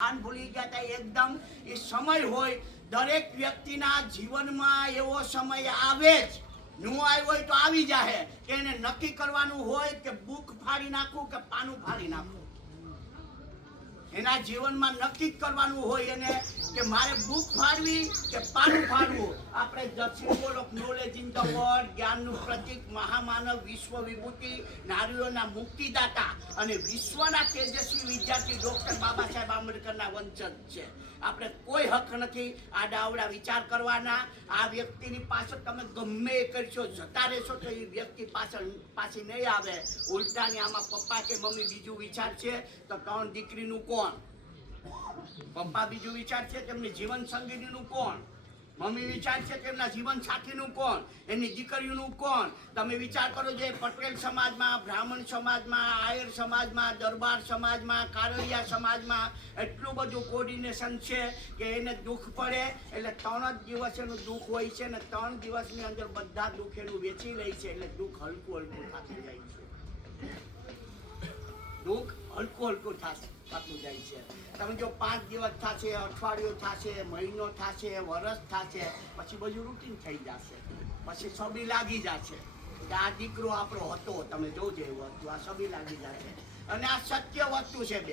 આન ભૂલી ગયા હતા એકદમ. એ સમય હોય દરેક વ્યક્તિના જીવનમાં એવો સમય આવે જ, નો આવ્યો હોય તો આવી જાય કે એને નક્કી કરવાનું હોય કે બુક ફાડી નાખું કે પાનું ફાડી નાખું. એના જીવનમાં નક્કી કરવાનું હોય એને કે મારે બુક ફાડવી કે પાનું ફાડવું. આપણે the symbol of knowledge in the world, જ્ઞાનનું પ્રતીક, મહામાનવ, વિશ્વ વિભૂતિ, નારીઓના મુક્તિદાતા અને વિશ્વના તેજસ્વી વિદ્યાર્થી ડોક્ટર બાબા સાહેબ આંબેડકરના વંશજ છે. આપણે કોઈ હક નથી આડાઅવડા વિચાર કરવાના. આ વ્યક્તિની પાછળ તમે ગમે એ કરશો, જતા રહેશો તો એ વ્યક્તિ પાછી નહીં આવે. ઉલટાની આમાં પપ્પા કે મમ્મી બીજું વિચાર છે તો ત્રણ દીકરીનું કોણ? પપ્પા બીજું વિચાર છે તેમની જીવન સંગીનું કોણ? મમ્મી વિચાર છે તેમના જીવન સાથીનું કોણ? એની દીકરીનું કોણ? તમે વિચાર કરો જે પટેલ સમાજમાં, બ્રાહ્મણ સમાજમાં, આયર સમાજમાં, દરબાર સમાજમાં, કારડિયા સમાજમાં એટલું બધું કોર્ડિનેશન છે કે એને દુઃખ પડે એટલે 3 જ દિવસ એનું દુઃખ હોય છે ને 3 દિવસની અંદર બધા દુઃખ એનું વેચી લે છે એટલે દુઃખ હલકું થતું જાય છે. દુઃખ હલકું થતું જાય છે. તમે જો 5 દિવસ થશે, અઠવાડિયું થશે, મહિનો થશે, વર્ષ થશે, પછી બધું રૂટીન થઈ જશે. પછી છબી લાગી જશે કે આ દીકરો આપણો હતો. તમે જોજો એ વસ્તુ, આ છબી લાગી જશે. અને આ સત્ય વસ્તુ છે બે.